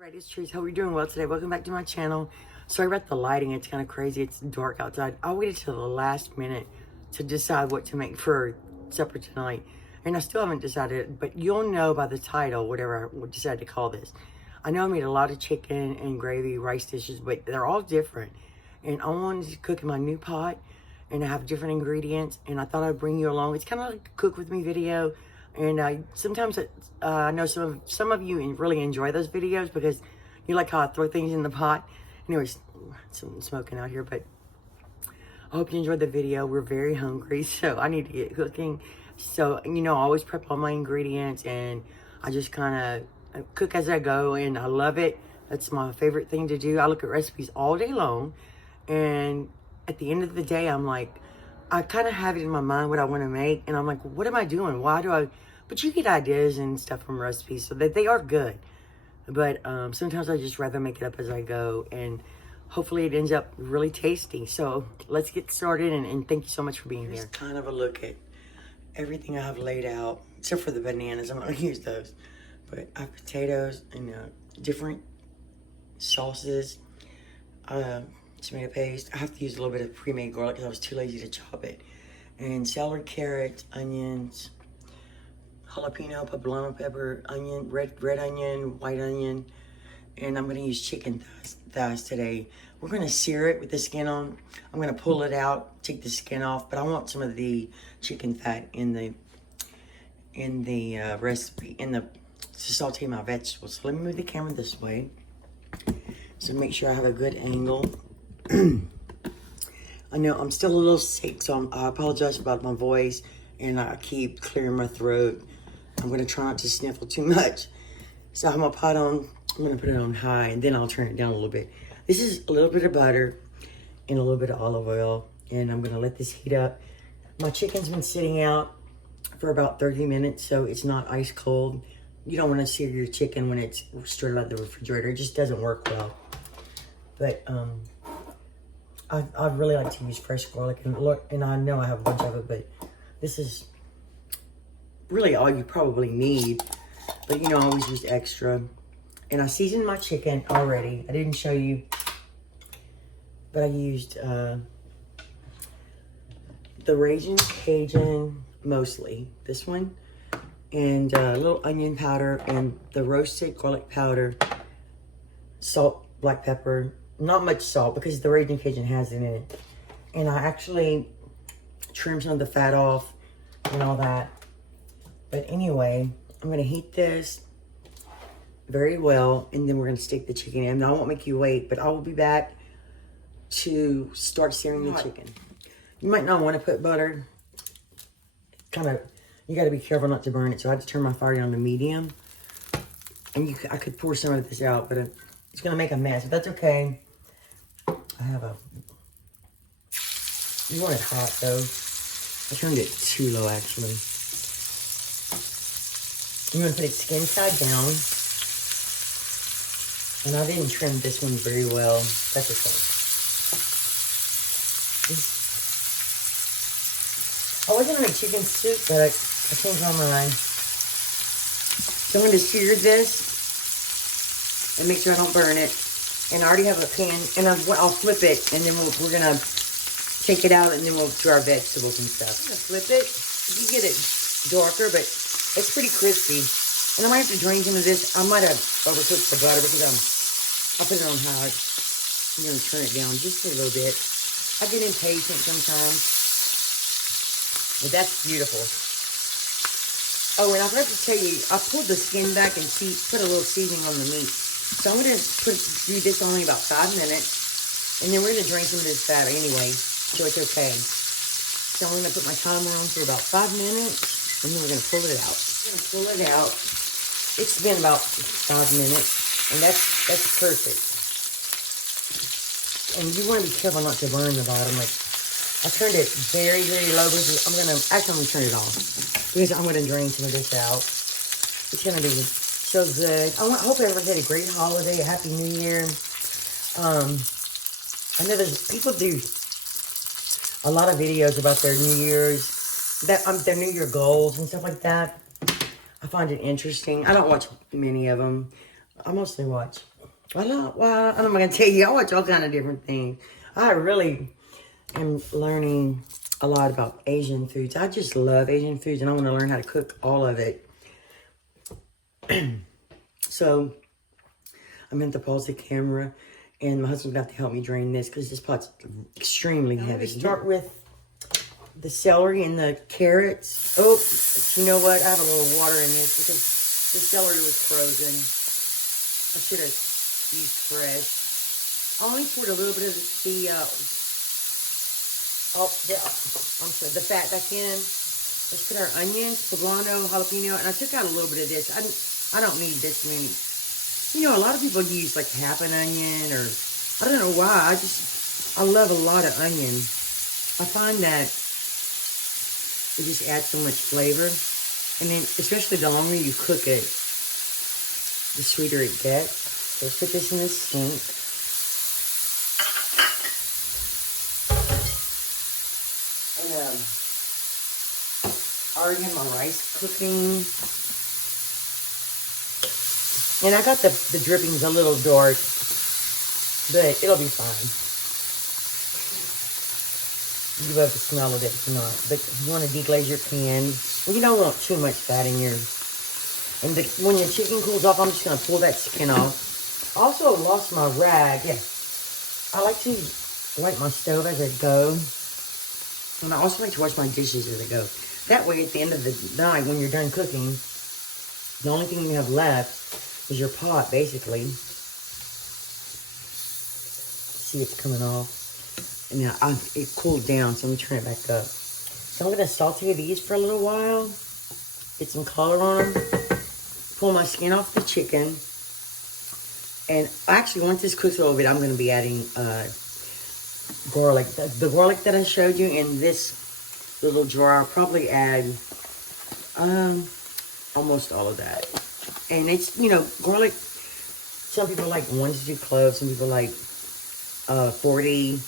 Right, it's Tressa. How are we doing well today? Welcome back to my channel. Sorry about the lighting. It's kind of crazy. It's dark outside. I waited till the last minute to decide what to make for supper tonight. And I still haven't decided, but you'll know by the title, whatever I decide to call this. I know I made a lot of chicken and gravy, rice dishes, but they're all different. And I wanted to cook in my new pot, and I have different ingredients, and I thought I'd bring you along. It's kind of like a cook with me video. And sometimes I know some of you really enjoy those videos because you like how I throw things in the pot. Anyways, something smoking out here, but I hope you enjoyed the video. We're very hungry, so I need to get cooking. So, I always prep all my ingredients, and I just kind of cook as I go, and I love it. That's my favorite thing to do. I look at recipes all day long, and at the end of the day, I'm like, I kind of have it in my mind what I want to make, and I'm like, what am I doing? Why do I... But you get ideas and stuff from recipes, so that they are good. But sometimes I just rather make it up as I go, and hopefully it ends up really tasty. So let's get started, and thank you so much for being here. Here's kind of a look at everything I have laid out, except for the bananas. I'm not going to use those. But I have potatoes and different sauces, tomato paste. I have to use a little bit of pre-made garlic because I was too lazy to chop it. And celery, carrots, onions, jalapeno, poblano pepper, onion, red onion, white onion, and I'm going to use chicken thighs today. We're going to sear it with the skin on. I'm going to pull it out, take the skin off, but I want some of the chicken fat in the recipe, to saute my vegetables. So let me move the camera this way, so make sure I have a good angle. I know I'm still a little sick, so I apologize about my voice, and I keep clearing my throat. I'm going to try not to sniffle too much. So I have my pot on. I'm going to put it on high, and then I'll turn it down a little bit. This is a little bit of butter and a little bit of olive oil, and I'm going to let this heat up. My chicken's been sitting out for about 30 minutes, so it's not ice cold. You don't want to sear your chicken when it's straight out of the refrigerator. It just doesn't work well. But I really like to use fresh garlic, and I know I have a bunch of it, but this is really all you probably need. But I always use extra. And I seasoned my chicken already. I didn't show you, but I used the Raging Cajun, mostly this one, and a little onion powder, and the roasted garlic powder, salt, black pepper, not much salt because the Raging Cajun has it in it. And I actually trimmed some of the fat off and all that. But anyway, I'm going to heat this very well, and then we're going to stick the chicken in. Now, I won't make you wait, but I will be back to start searing the chicken. You might not want to put butter. You got to be careful not to burn it, so I had to turn my fire down to medium. And I could pour some of this out, but it's going to make a mess, but that's okay. You want it hot, though. I turned it too low, actually. I'm going to put it skin side down. And I didn't trim this one very well. That's okay. I was going to make chicken soup, but I changed my mind. So I'm going to sear this and make sure I don't burn it. And I already have a pan, and I'll flip it, and then we're going to take it out, and then we'll do our vegetables and stuff. I'm going to flip it. You get it darker, but it's pretty crispy. And I might have to drain some of this. I might have overcooked the butter because I'll put it on high. I'm going to turn it down just a little bit. I get impatient sometimes. But that's beautiful. Oh, and I forgot to tell you, I pulled the skin back and put a little seasoning on the meat. So I'm going to do this only about 5 minutes. And then we're going to drain some of this fat anyway. So it's okay. So I'm going to put my timer on for about 5 minutes. And then we're going to pull it out. I'm going to pull it out. It's been about 5 minutes. And that's perfect. And you want to be careful not to burn the bottom. Like, I turned it very, very low. I'm going to turn it off. Because I'm going to drain some of this out. It's going to be so good. I hope everyone had a great holiday, a happy new year. I know people do a lot of videos about their New Year's, their New Year goals and stuff like that. I find it interesting. I don't watch many of them. I mostly watch. Well, I'm not gonna tell you. I watch all kind of different things. I really am learning a lot about Asian foods. I just love Asian foods, and I want to learn how to cook all of it. So I'm going to pause the camera, and my husband's got to help me drain this because this pot's extremely heavy. Start with the celery and the carrots. Oh, you know what? I have a little water in this because the celery was frozen. I should have used fresh. I only poured a little bit of the fat back in. Let's put our onions, poblano, jalapeno, and I took out a little bit of this. I don't need this many. You know, a lot of people use like half an onion, or I don't know why. I love a lot of onion. I find that it just adds so much flavor. And then, especially the longer you cook it, the sweeter it gets. So let's put this in the sink. And I already have my rice cooking. And I got the drippings a little dark, but it'll be fine. You love the smell of it if not. But you want to deglaze your pan. You don't want too much fat in your... And when your chicken cools off, I'm just going to pull that skin off. I also lost my rag. Yeah. I like to wipe my stove as I go. And I also like to wash my dishes as I go. That way, at the end of the night, when you're done cooking, the only thing you have left is your pot, basically. See, it's coming off. And now it cooled down, so I'm going to turn it back up. So I'm going to saute these for a little while. Get some color on them. Pull my skin off the chicken. And actually, once this cooks a little bit, I'm going to be adding garlic. The garlic that I showed you in this little jar, I'll probably add almost all of that. And it's, you know, garlic, some people like 1 to 2 cloves. Some people like 40.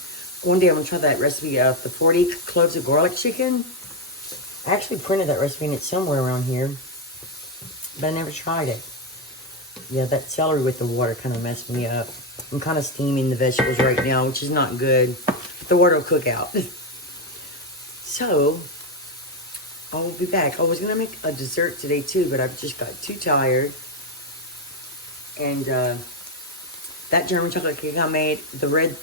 One day I'm going to try that recipe of the 40 cloves of garlic chicken. I actually printed that recipe and it's somewhere around here. But I never tried it. Yeah, that celery with the water kind of messed me up. I'm kind of steaming the vegetables right now, which is not good. The water will cook out. So, I will be back. I was going to make a dessert today too, but I just got too tired. And that German chocolate cake I made, the red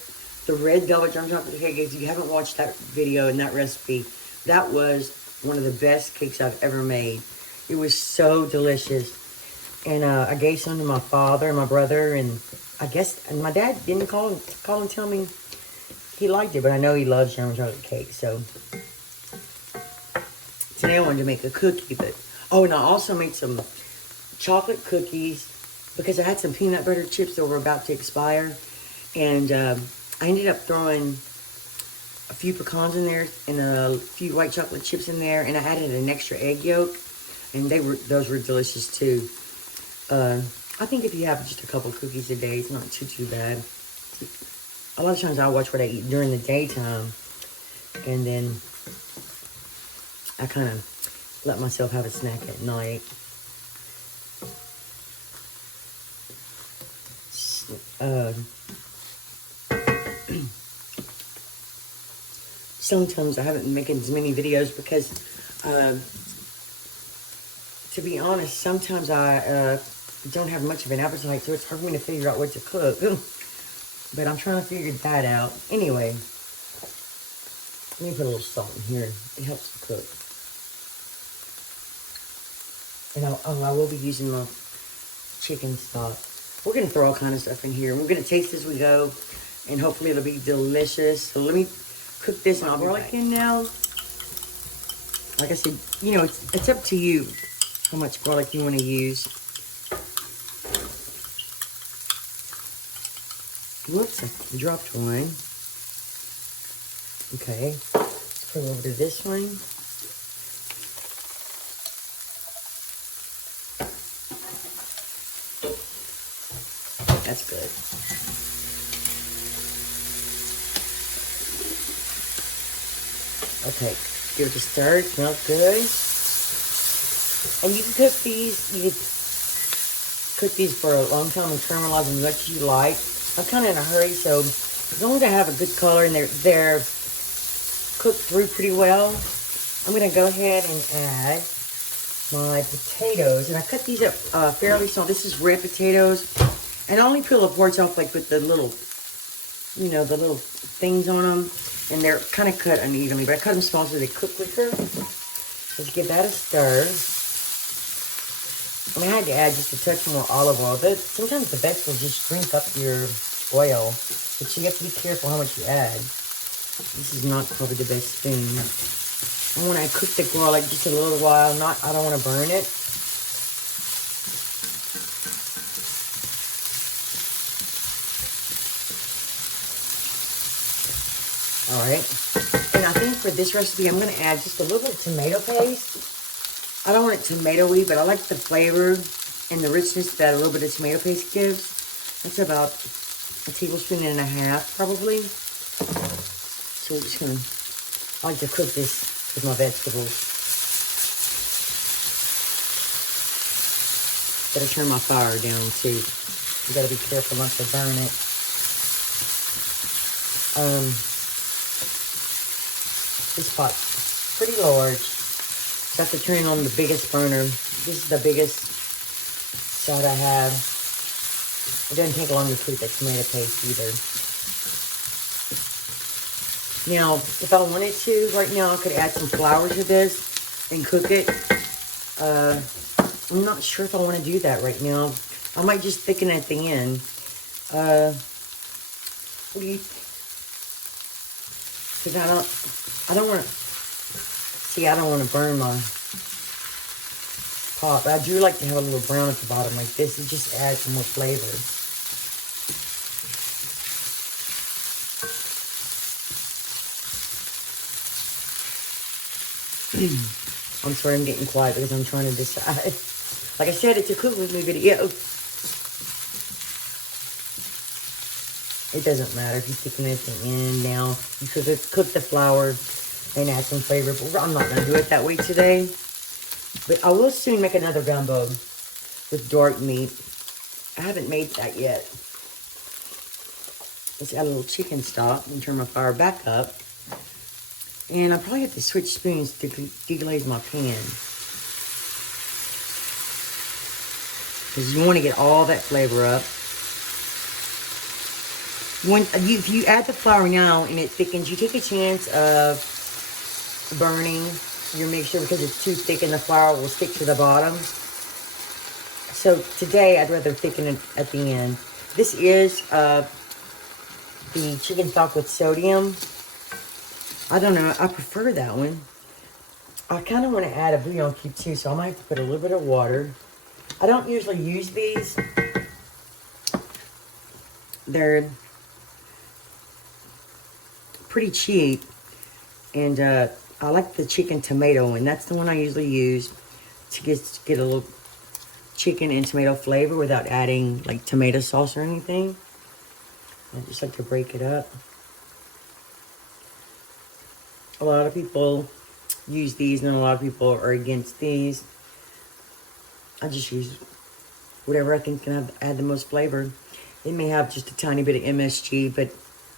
velvet German chocolate cake, if you haven't watched that video and that recipe, that was one of the best cakes I've ever made. It was so delicious. And I gave some to my father and my brother, and I guess, and my dad didn't call and tell me he liked it, but I know he loves German chocolate cake, so. Today I wanted to make a cookie, but, oh, and I also made some chocolate cookies because I had some peanut butter chips that were about to expire, and I ended up throwing a few pecans in there and a few white chocolate chips in there, and I added an extra egg yolk, and those were delicious too. I think if you have just a couple cookies a day, it's not too bad. A lot of times I watch what I eat during the daytime, and then I kind of let myself have a snack at night. Sometimes I haven't been making as many videos because, to be honest, sometimes I don't have much of an appetite, so it's hard for me to figure out what to cook. But I'm trying to figure that out. Anyway, let me put a little salt in here. It helps to cook. And I will be using my chicken stock. We're going to throw all kind of stuff in here. We're going to taste as we go, and hopefully it'll be delicious. So let me cook this, and I'll be back in now. Like I said, you know, it's up to you how much garlic you want to use. Whoops, I dropped one. Okay, let's put it over to this one. That's good. Okay, give it a stir. It smells good. And you can cook these. cook these for a long time and caramelize them as much as you like. I'm kind of in a hurry, so as long as I have a good color and they're cooked through pretty well, I'm going to go ahead and add my potatoes. And I cut these up fairly small. This is red potatoes. And I only peel the parts off like with the little, you know, the little things on them. And they're kind of cut unevenly, but I cut them small so they cook quicker. Let's give that a stir. And I had to add just a touch more olive oil. But sometimes the vegetables just drink up your oil. But you have to be careful how much you add. This is not probably the best spoon. I want to cook the garlic just a little while. I don't want to burn it. Alright. And I think for this recipe, I'm going to add just a little bit of tomato paste. I don't want it tomatoey, but I like the flavor and the richness that a little bit of tomato paste gives. That's about a tablespoon and a half, probably. So we're just going to, I like to cook this with my vegetables. Gotta turn my fire down too. You gotta be careful not to burn it. This pot's pretty large. So I have to turn it on the biggest burner. This is the biggest side I have. It doesn't take long to cook that tomato paste either. Now, if I wanted to, right now I could add some flour to this and cook it. I'm not sure if I want to do that right now. I might just thicken it at the end. Because I don't want to, see, I don't want to burn my pot. But I do like to have a little brown at the bottom like this. It just adds some more flavor. I'm sorry I'm getting quiet because I'm trying to decide. Like I said, it's a cook with me video. It doesn't matter if you stick them at the end now. You could cook the flour and add some flavor. But I'm not going to do it that way today. But I will soon make another gumbo with dark meat. I haven't made that yet. Let's add a little chicken stock and turn my fire back up. And I probably have to switch spoons to deglaze my pan. Because you want to get all that flavor up. If you add the flour now and it thickens, you take a chance of burning your mixture because it's too thick and the flour will stick to the bottom. So today I'd rather thicken it at the end. This is the chicken stock with sodium. I don't know. I prefer that one. I kind of want to add a bouillon cube too, so I might have to put a little bit of water. I don't usually use these. They're pretty cheap. And I like the chicken tomato one. That's the one I usually use to get a little chicken and tomato flavor without adding like tomato sauce or anything. I just like to break it up. A lot of people use these and a lot of people are against these. I just use whatever I think can add the most flavor. It may have just a tiny bit of MSG, but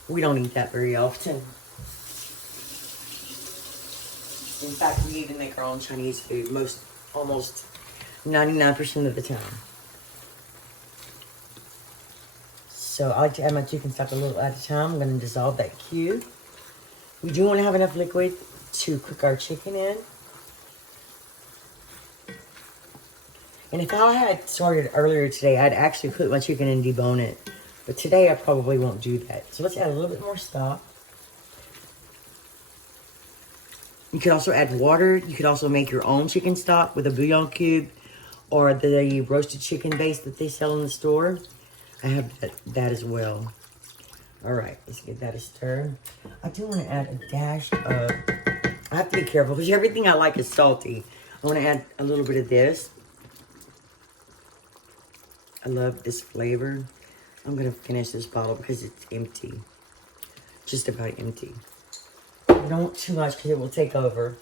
we don't eat that very often. In fact, we even make our own Chinese food almost 99% of the time. So I like to add my chicken stock a little at a time. I'm going to dissolve that cube. We do want to have enough liquid to cook our chicken in. And if I had started earlier today, I'd actually cook my chicken and debone it. But today I probably won't do that. So let's add a little bit more stock. You could also add water. You could also make your own chicken stock with a bouillon cube or the roasted chicken base that they sell in the store. I have that as well. All right, let's give that a stir. I do want to add a dash of, I have to be careful because everything I like is salty. I want to add a little bit of this. I love this flavor. I'm going to finish this bottle because it's empty. Just about empty. I don't want too much because it will take over.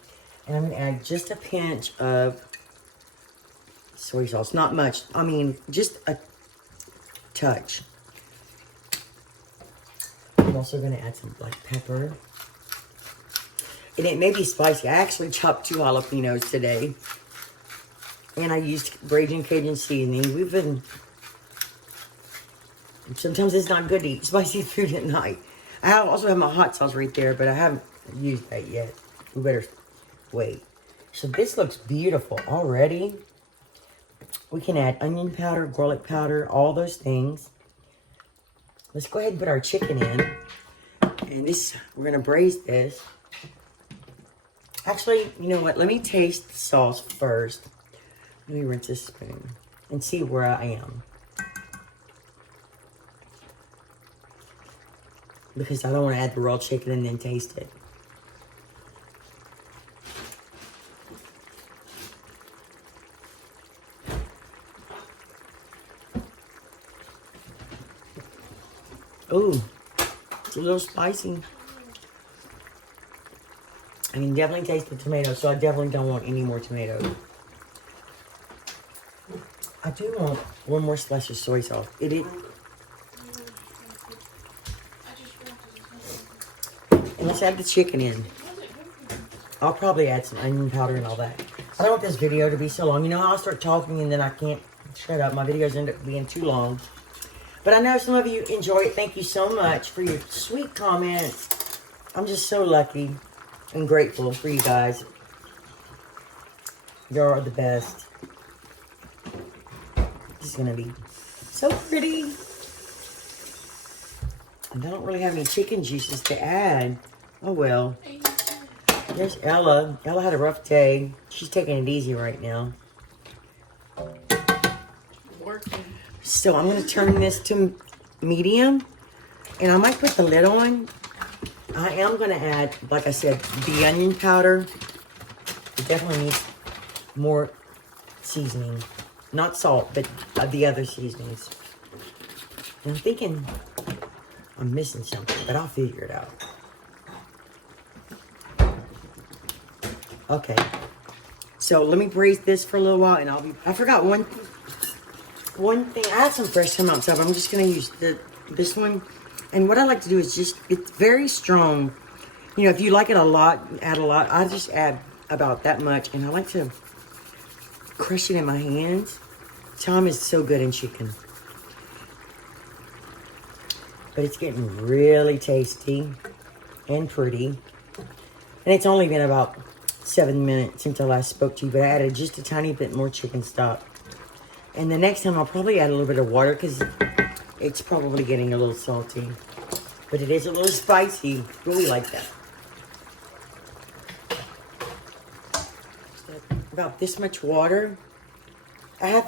And I'm going to add just a pinch of soy sauce. Not much. I mean, just a touch. I'm also going to add some black pepper. And it may be spicy. I actually chopped 2 jalapenos today. And I used Braised Cajun seasoning. We've been... Sometimes it's not good to eat spicy food at night. I also have my hot sauce right there, but I haven't used that yet. We better wait. So this looks beautiful already. We can add onion powder, garlic powder, all those things. Let's go ahead and put our chicken in. And this, we're going to braise this. Actually, you know what? Let me taste the sauce first. Let me rinse this spoon and see where I am. Because I don't want to add the raw chicken and then taste it. Ooh, it's a little spicy. I can definitely taste the tomato, so I definitely don't want any more tomatoes. I do want one more splash of soy sauce. And let's add the chicken in. I'll probably add some onion powder and all that. I don't want this video to be so long. You know how I'll start talking and then I can't shut up. My videos end up being too long. But I know some of you enjoy it. Thank you so much for your sweet comments. I'm just so lucky and grateful for you guys. You're the best. This is going to be so pretty. And I don't really have any chicken juices to add. Oh, well. There's Ella. Ella had a rough day. She's taking it easy right now. Working. So I'm going to turn this to medium. And I might put the lid on. I am going to add, like I said, the onion powder. It definitely needs more seasoning. Not salt, but the other seasonings. And I'm thinking I'm missing something, but I'll figure it out. Okay. So let me braise this for a little while, and I'll be... I forgot one thing. I had some fresh tomato sauce. I'm just going to use this one. And what I like to do is just... It's very strong. You know, if you like it a lot, add a lot. I just add about that much. And I like to crush it in my hands. Thyme is so good in chicken. But it's getting really tasty and pretty. And it's only been about 7 minutes since I last spoke to you, but I added just a tiny bit more chicken stock. And the next time I'll probably add a little bit of water because it's probably getting a little salty. But it is a little spicy, but we like that. Just about this much water. I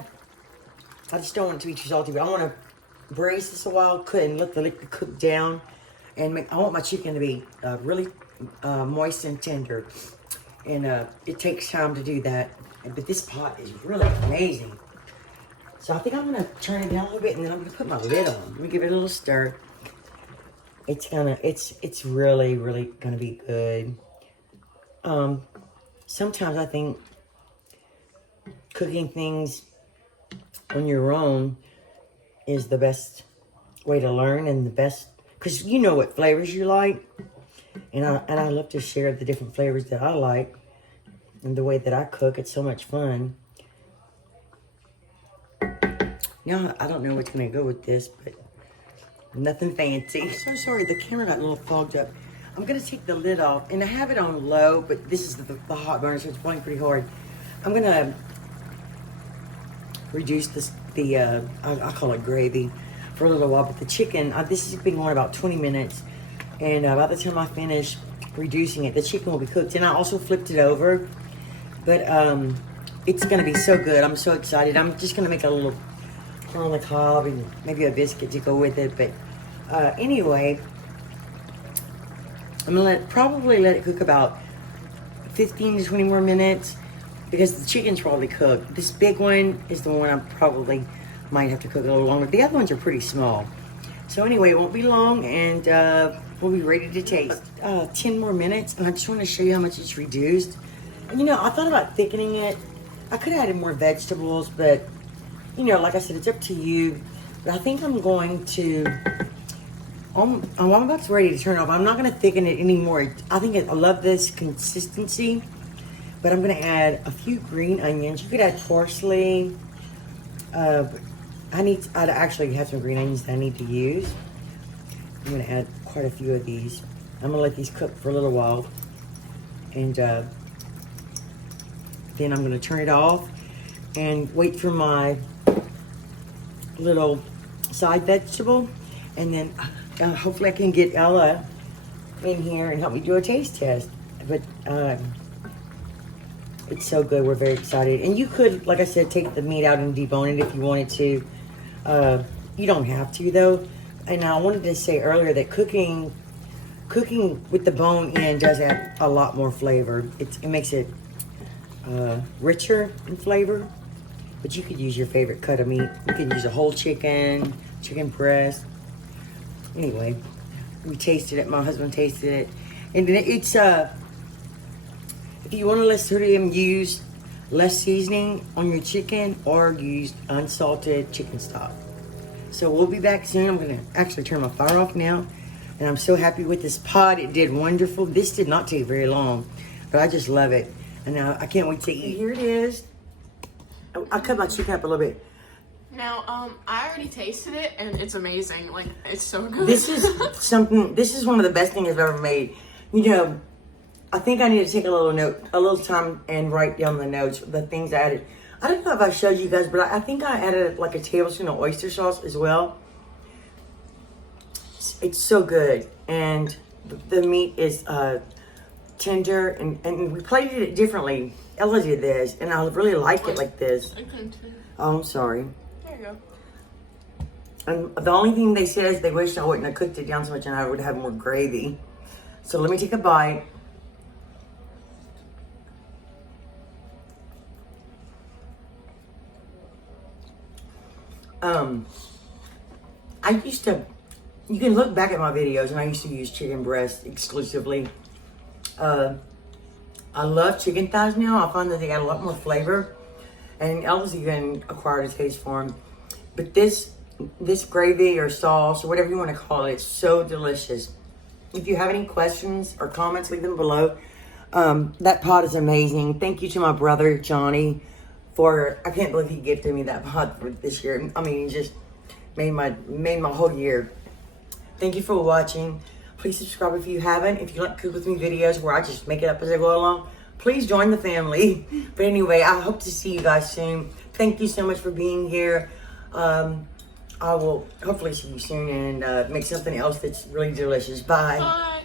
just don't want it to be too salty, but I want to braise this a while and let the liquid cook down. And I want my chicken to be really moist and tender. And it takes time to do that. But this pot is really amazing. So I think I'm going to turn it down a little bit and then I'm going to put my lid on. Let me give it a little stir. It's really, really going to be good. Sometimes I think cooking things on your own is the best way to learn and the best, because you know what flavors you like. And I love to share the different flavors that I like and the way that I cook. It's so much fun. Now, I don't know what's going to go with this, but nothing fancy. I'm so sorry. The camera got a little fogged up. I'm going to take the lid off, and I have it on low, but this is the hot burner, so it's boiling pretty hard. I'm going to reduce I call it gravy, for a little while. But the chicken, this has been going about 20 minutes. And by the time I finish reducing it, the chicken will be cooked. And I also flipped it over. But it's going to be so good. I'm so excited. I'm just going to make a little corn on the cob and maybe a biscuit to go with it. But anyway, I'm going to probably let it cook about 15 to 20 more minutes because the chicken's probably cooked. This big one is the one I probably might have to cook a little longer. The other ones are pretty small. So anyway, it won't be long, and we'll be ready to taste. 10 more minutes, and I just want to show you how much it's reduced. And you know, I thought about thickening it, I could have added more vegetables, but you know, like I said, it's up to you. But I think I'm going to, I'm about to ready to turn it off. I'm not going to thicken it anymore. I think I love this consistency, but I'm going to add a few green onions. You could add parsley. I actually have some green onions that I need to use. I'm going to add quite a few of these. I'm going to let these cook for a little while. And then I'm going to turn it off and wait for my little side vegetable. And then hopefully I can get Ella in here and help me do a taste test. But it's so good. We're very excited. And you could, like I said, take the meat out and debone it if you wanted to. You don't have to, though. And I wanted to say earlier that cooking with the bone in does add a lot more flavor. It makes it richer in flavor. But you could use your favorite cut of meat. You can use a whole chicken, chicken breast. Anyway, we tasted it. My husband tasted it. And it's, if you want to let sodium, use less seasoning on your chicken or use unsalted chicken stock. So we'll be back soon. I'm going to actually turn my fire off now. And I'm so happy with this pot. It did wonderful. This did not take very long, but I just love it. And now I can't wait to eat. Here it is. I cut my chicken up a little bit. Now, I already tasted it, and it's amazing. Like, it's so good. This is one of the best things I've ever made. You know, I think I need to take a little time and write down the notes, the things I added. I don't know if I showed you guys, but I think I added like a tablespoon of oyster sauce as well. It's so good. And the meat is tender, and we plated it differently. Ella did this, and I really like it like this. I couldn't too. Oh, I'm sorry. There you go. And the only thing they said is they wished I wouldn't have cooked it down so much and I would have more gravy. So let me take a bite. You can look back at my videos, and I used to use chicken breast exclusively. I love chicken thighs now. I find that they add a lot more flavor, and Ella's even acquired a taste for them. But this gravy or sauce or whatever you want to call it, it's so delicious. If you have any questions or comments, leave them below. That pot is amazing. Thank you to my brother Johnny for, I can't believe he gifted me that pot for this year. I mean, he just made my whole year. Thank you for watching. Please subscribe if you haven't. If you like Cook With Me videos where I just make it up as I go along, please join the family. But anyway, I hope to see you guys soon. Thank you so much for being here. I will hopefully see you soon and make something else that's really delicious. Bye. Bye.